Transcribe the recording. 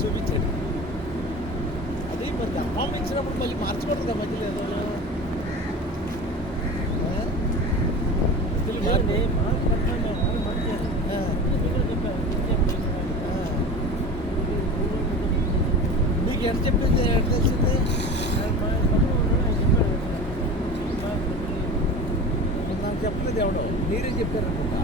చూపించాడు అది మరి అమ్మ ఇచ్చినప్పుడు మళ్ళీ మార్చకూడదు మధ్యలో మీకు ఎంత చెప్పింది ఎట్లా తెలిసింది నాకు చెప్పలేదు ఎవడో మీరే చెప్పారు అనుకుంటా